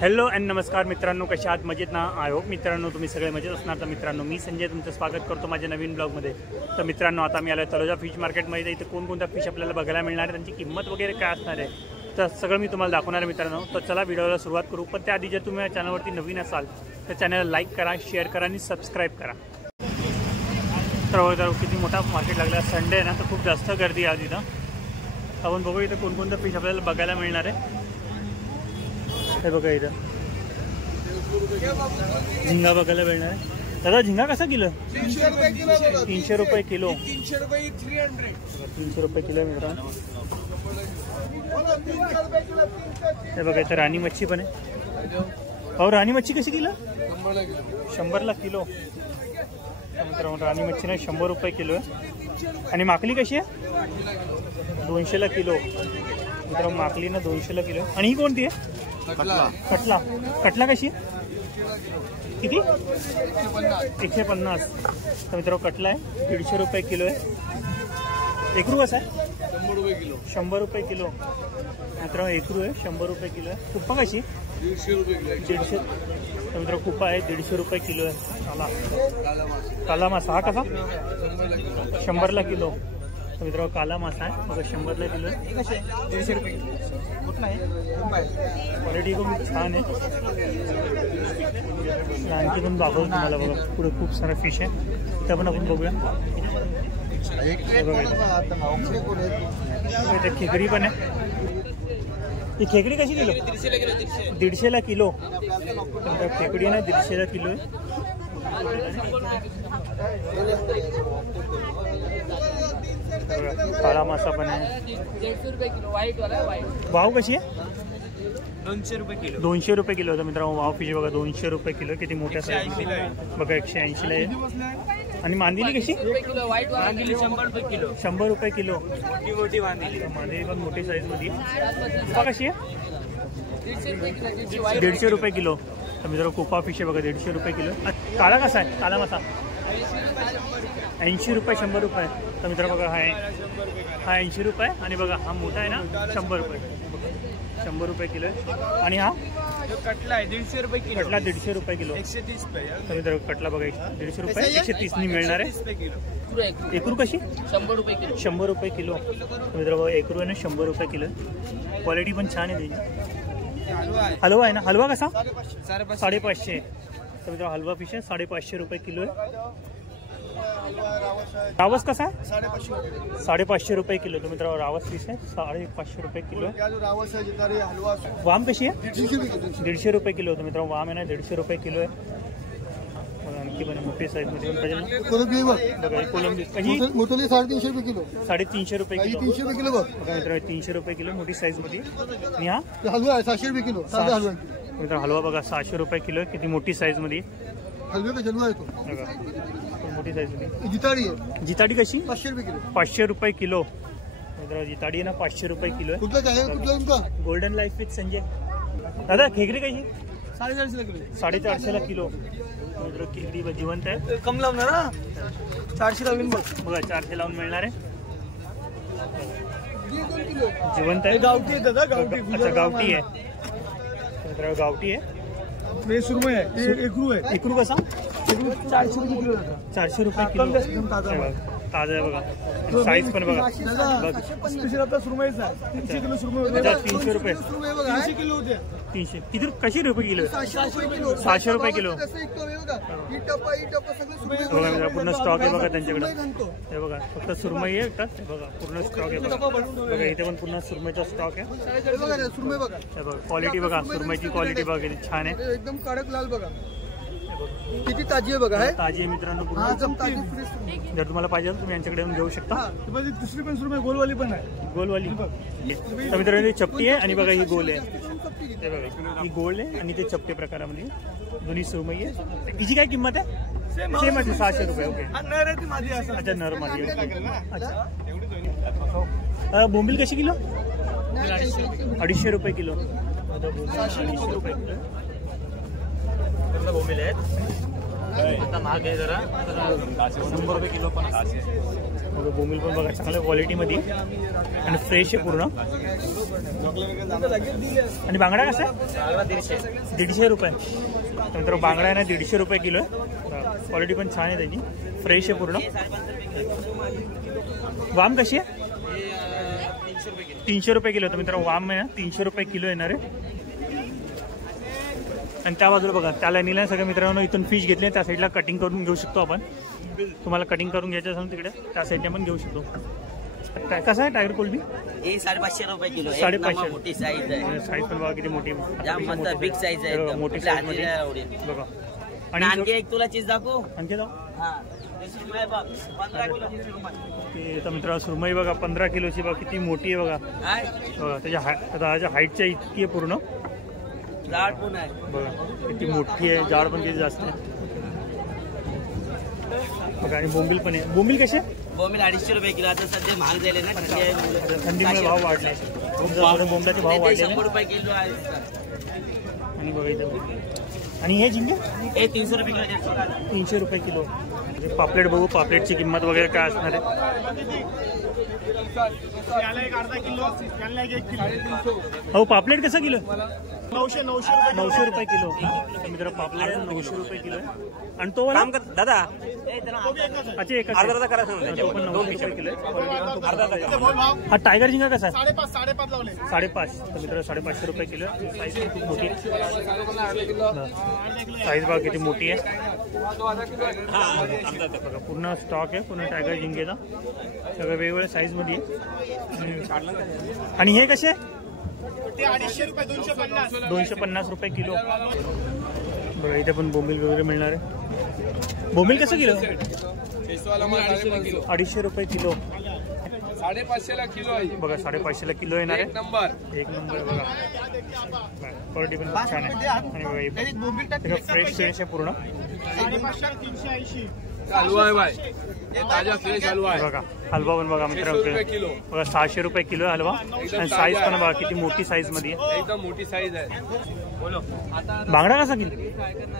Hello and नमस्कार मित्रांनो, कशा आहात? मजेत ना? आय होप मित्रांनो तुम्ही सगळे मजेत असणार. तर मित्रांनो, मी संजय तुमचं स्वागत करतो माझ्या नवीन ब्लॉगमध्ये. तर मित्रांनो, आता मी आलो तलोजा फिश मार्केटमध्ये. इथे कोणकोणत्या फिश आपल्याला बघायला मिळणार आहे, त्यांची किंमत वगैरे काय असणार आहे, तर सगळं मी तुम्हाला दाखवणार आहे मित्रांनो. तर चला व्हिडिओला सुरुवात करू. पण त्याआधी जर तुम्ही या चॅनलवरती नवीन असाल तर चॅनलला लाईक करा, शेअर करा आणि सबस्क्राईब करा. तर किती मोठा मार्केट लागला, संडे आहे ना, तर खूप जास्त गर्दी आहे आज इथं. आपण बघू इथं कोणकोणत्या फिश आपल्याला बघायला मिळणार आहे. हे बघा इथं झिंगा बघायला मिळणार आहे. दादा झिंगा कसा किलो? 300 रुपये किलो. 300 रुपये किलो मित्रांनो. हे बघा इथं राणी मच्छी पण आहे. और राणी मच्छी कशी किलो? 100ला किलो मित्रांनो. राणी मच्छी नाही 100 रुपये किलो आहे. आणि माकली कशी आहे? 200ला किलो मित्रांनो. माकली ना 200ला किलो. आणि ही कोणती आहे? कटला. कटला कशी? किती? 150. तर मित्रांनो कटला आहे 150 रुपये किलो आहे. एकरू कसा आहे? 100 रुपये किलो मित्रांनो. एकरू आहे 100 रुपये किलो आहे. कुप्पा कशी? 150. तर मित्रांनो कुप्पा आहे 150 रुपये किलो आहे. काला मासा हा कसा? 100ला किलो. तर मित्रांनो काला मासा आहे बघा 100ला किलो आहे. 150 रुपये किलो. कुठला आहे? क्वालिटी खूप छान आहे. आणखी पण दाखवतो तुम्हाला बघा. पुढे खूप सारा फिश आहे, त्या पण आपण बघूया. इथे खेकडी पण आहे. ही खेकडी कशी किलो? 150ला किलो. खेकडी ना 150ला किलो आहे. काळा मासा पण आहे. 150 रुपये किलो. व्हाईट वाला व्हाईट. वाव कशी आहे? 200 रुपये किलो. 200 रुपये किलो होतं मित्रांनो. वाव फिश बघा 200 रुपये किलो. किती मोठ्या साईज बघा 180ला आहे. आणि मांदिली कशी? व्हाईट वाला 100 रुपये किलो. 100 रुपये किलो. मोठी मांदिली. मांदिली पण मोठी साईज मध्ये. कुपा कशी आहे? 150 रुपये किलो. 150 रुपये किलो. तर मित्रांनो कुपा फिश आहे बघा 150 रुपये किलो. काळा कसा आहे? काळा मासा 80 रुपये 100 रुपये. तर मित्रांनो बघा हा 80 रुपये. आणि बघा हा मोठा आहे ना 100 रुपये. 100 रुपये किलो आहे. आणि हा कटला आहे 150 रुपये किलो. कटला 150 रुपये किलो. 130 रुपये. तर मित्रांनो कटला बघा 150 रुपये 130 नि मिळणार आहे. एकरू कशी? 100 रुपये किलो. 100 रुपये किलो. तर मित्रांनो एकरू आहे ना 100 रुपये किलो. क्वालिटी पण छान आहे त्याची. हलवा आहे ना? हलवा कसा? 550. तर मित्रांनो हलवा फिश आहे 550 रुपये किलो आहे. रावस कसा आहे? 550 रुपये किलो. तर मित्रांनो रावस फिश आहे 550 रुपये किलो. वाम कशी आहे? 150 रुपये किलो. तर मित्रांनो वाम आहे ना 150 रुपये किलो आहे. आणखी पण मोठी साईज मध्ये बघा. कोलंबी कशी? 350 रुपये किलो. 350 रुपये किलो. 300 रुपये किलो बघ. बघा मित्रांनो 300 रुपये किलो मोठी साईज मध्ये. आणि हा हलवा आहे 700 रुपये किलो. साधा हलवा. मित्रांनो हलवा बघा 600 रुपये किलो. किती मोठी साईज मध्ये. हलवे का जलवा आहे तो बघा मोठी साईज मध्ये. जिताडी आहे. जिताडी कशी? 500 रुपये किलो. 500 रुपये किलो. मित्रांनो जिताडी ना 500 रुपये किलो आहे. कुठलं काय? कुठलं तुमचा? Golden life with Sanjay. दादा खेकडी कशी? 450 किलो. 450 किलो. मित्र खेकडी जिवंत आहे. कम लावणार ना 400 लावून बघ. बघा 400 लावून मिळणार आहे. जिवंत आहे. गावठी आहे दादा. गावठी. अच्छा गावठी आहे. मित्रांनो गावठी आहे. सुरमई आहे. एकरू आहे. एकरू कसा? 400 रुपये किलो. 400 रुपये किलो. ताजा आहे बघा. साईज पण बघा. स्पेशल आता सुरमईच आहे. 300 किलो सुरमई. 300 रुपये. 300 किलो होते. 300 किती कशी रुपये किलो? 600 किलो. 600 रुपये किलो. बघा बघा पूर्ण स्टॉक आहे बघा त्यांच्याकडे. हे बघा फक्त सुरमई आहे का? बघा पूर्ण स्टॉक आहे बघा. बघा इथे पण पुन्हा सुरमईचा स्टॉक आहे. सुरमई बघा. हे बघा क्वालिटी बघा. सुरमईची क्वालिटी बघा किती छान आहे. एकदम कडक लाल बघा. किती ताजी आहे बघा. ताजी आहे मित्रांनो. जर तुम्हाला पाहिजे तुम्ही यांच्याकडे येऊन घेऊ शकता. दुसरी पण सुरमई गोलवाली पण आहे. गोलवाली. तर मित्रांनो ही चपटी आहे आणि बघा ही गोल आहे. हे बघा ही गोल आहे आणि ते चपटे प्रकारामध्ये दोन्ही सुरमई आहे. हिची काय किंमत आहे? सेम आहे 600 रुपये. ओके. अच्छा नर माझी. अच्छा बोंबील कशी किलो? 250 रुपये किलो. 250 रुपये किलो बोंबील आहेत. आता महाग आहे जरा 100 रुपये किलो पण बघा बोंबील पण बघा चांगल्या क्वालिटीमध्ये आणि फ्रेश आहे पूर्ण. आणि बांगडा कसा आहे? 150 रुपये. नंतर बांगडा आहे ना 150 रुपये किलो आहे. क्वालिटी पण छान आहे त्याची, फ्रेश आहे पूर्ण. वाम कशी आहे? 300 रुपये किलो. तर मित्रांनो वाम आहे ना 300 रुपये किलो येणार आहे. आणि त्या बाजूला बघा त्या लाईनीला सगळ्या मित्रांनो इथून फिश घेतले, त्या साईडला कटिंग करून घेऊ शकतो आपण. तुम्हाला कटिंग करून घ्यायचं असेल तिकडे त्या साईडने पण घेऊ शकतो. कसं आहे टायगर कोलबी? हे 550 रुपये किलो. 550. मोठी साईज आहे. साईज पण बघा किती मोठी, जाम मस्त बिग साईज आहे. मोठी साईज मध्ये बघा. आणि आणखी एक तुला चीज दाखवू. आणखी जाऊ. हा 15 किलो. तर मित्रांनो सुरमई बघा 15 किलोची बघा किती मोठी आहे बघा. बघा त्याच्या हाईटच्या इतकी आहे पूर्ण. जाड पण आहे बघा किती मोठी आहे, जाड पण किती जास्त आहे बघा. आणि बोंबील पण आहे. बोंबील कसे? बोंबील 250 रुपये किलो. आता सध्या महाग झाले ना, थंडीमुळे भाव वाढले, बोंबलाचे भाव वाढले. 100 रुपये किलो आहे. आणि बघा इथं. आणि हे झिंगे हे 300 रुपये किलो. 300 रुपये किलो. पापलेट बघू, पापलेटची किंमत वगैरे काय असणार आहे. हो पापलेट कसं किलो? 900 रुपये किलो. मित्र पापलेट 900 रुपये किलो आहे. आणि तो वाला दादा अच्छा एक अर्धा करा तो पण 900 रुपये किलो आहे. हा टायगर झिंगा कसा आहे? 5.5. तर मित्र 550 रुपये किलो. साईज खूप मोठी, साईज बघा किती मोठी आहे. बघा पूर्ण स्टॉक आहे पूर्ण टायगर झिंगेचा, सगळं वेगवेगळ्या साईज मध्ये आहे. आणि हे कसे? 250 रुपये किलो. बघा इथे पण बोंबील वगैरे मिळणार आहे. बोंबील कसं किलो? 250 रुपये किलो. 550 किलो आहे बघा 550 किलो येणार आहे. एक नंबर बघा. क्वालिटी पण खूप छान आहे. आणि बघा फ्रेश फ्रेश आहे पूर्ण. हलवा आहे भाई, हे ताजा फ्रेश हलवा आहे. बघा हलवा पण बघा मित्रांनो बघा 600 रुपये किलो आहे हलवा. आणि साईज पण बघा किती मोठी साईज मध्ये आहे, एकदम मोठी साईज आहे. बोलो बांगडा कसा किलो?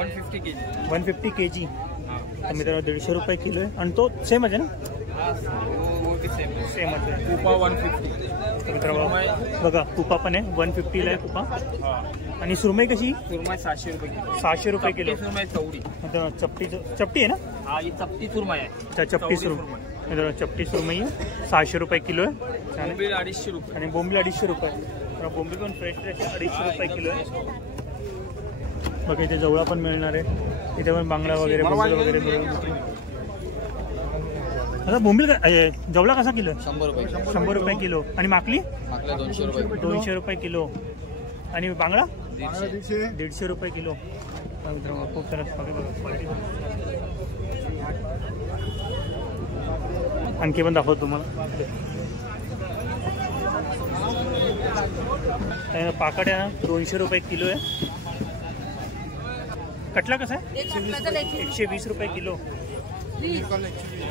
150 केजी. 150 kg. तर मित्रांनो 150 रुपये किलो आहे. आणि तो सेमच आहे ना? सेमच आहे. कुपा 150. मित्रांनो बघा कुपा पण आहे 150 ला आहे कुपा. आणि सुरमई कशी? सुरमई 700 रुपये किलो. 600 रुपये किलो. सुरमई चौडी. चपटी आहे ना? हा ही चपटी सुरमई आहे. अच्छा चपटी सुरमई. मित्रांनो चपटी सुरमई 600 रुपये किलो आहे. छान आहे. बोंबील 250 रुपये. आणि बोंबील 250 रुपये. तर बोंबील पण फ्रेश फ्रेश 250 रुपये किलो आहे. बघा इथे जवळा पण मिळणार आहे. इथे पण बांगडा वगैरे बोंबील वगैरे मिळून. आता बोंबील जवळा कसा किलो? 100 रुपये. 100 रुपये किलो. आणि माकली? आपल्या 200 रुपये. 200 रुपये किलो. आणि बांगडा 150. 150 रुपये किलो. मित्रांनो खूप सारा क्वालिटी. आणखी पण दाखवतो तुम्हाला. पाकड्या 200 रुपये किलो आहे. कटला कसा आहे? 120 रुपये किलो.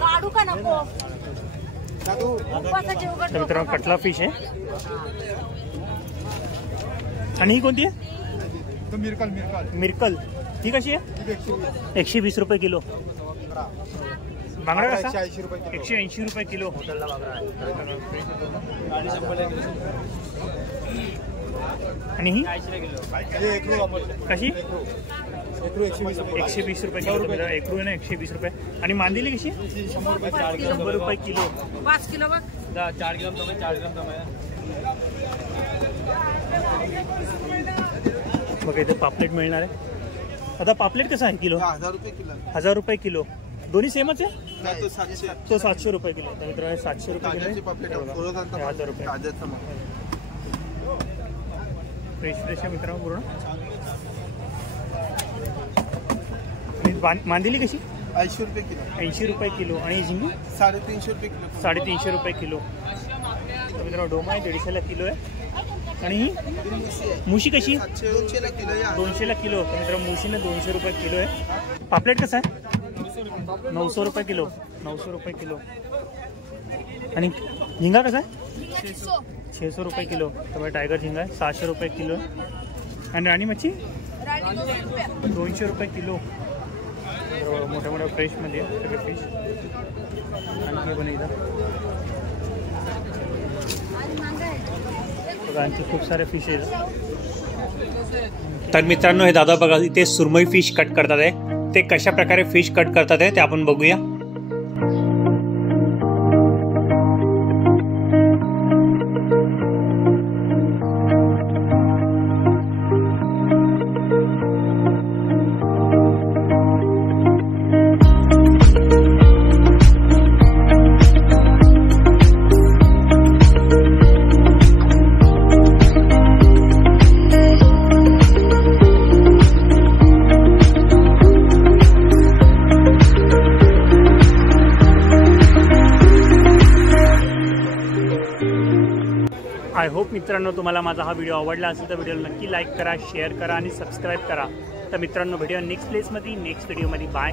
काढू का नको? तर मित्रांनो कटला फिश आहे. आणि ही कोणती आहे? मिरकल. ही कशी आहे? 120 रुपये किलो. बांगडा कसा? 180 रुपये किलो. आणि ही कशी? 120 रुपये किलो. एकरू आहे ना 120 रुपये. आणि मांदेली कशी? 100 रुपये किलो. 5 किलो बघ. 4 ग्राम तमाय, 4 ग्राम तमाय. बघा इथे पापलेट मिळणार आहे. आता पापलेट कसं आहे किलो? 1000 रुपये किलो. 1000 रुपये किलो. दोन्ही सेमच आहे? नाही, तो 700. तो 700 रुपये किलो. तर मित्रांनो 700 रुपये ताज्याची किलो. पापलेट हे बघा, 1000 रुपये. ताज्याचं माल. फ्रेश फ्रेश आहे मित्रांनो पूर्ण. आणि मांदेली कशी? 80 रुपये किलो. 80 रुपये किलो. आणि झिंगी? 350 रुपये किलो. 350 रुपये किलो. तर मित्रांनो डोमा आहे 150 किलो आहे. आणि ही मुशी कशी? 200 किलो. 200 किलो. तर मित्रांनो मुशीने 200 रुपये किलो आहे. पापलेट कसं आहे? 900 रुपये किलो. 900 रुपये किलो. आणि झिंगा कसा आहे? 600 रुपये किलो. तर टायगर झिंगा आहे 600 रुपये किलो. आणि राणी मच्छी 200 रुपये किलो. सर्व मोठ्या मोठ्या फ्रेशमध्ये आहे सगळे फिश. आणखी पण इथं बघा आणखी खूप सारे फिश आहेत. तर मित्रांनो हे दादा बघा इथे सुरमई फिश कट करतात आहे. ते कशा प्रकारे फिश कट करतात आहे ते आपण बघूया. आय होप मित्रांनो तुम्हाला माझा हा व्हिडिओ आवडला असेल तर व्हिडिओला नक्की लाईक करा, शेअर करा आणि सबस्क्राईब करा. तर मित्रांनो भेटूया नेक्स्ट प्लेसमध्ये नेक्स्ट व्हिडिओमध्ये. बाय.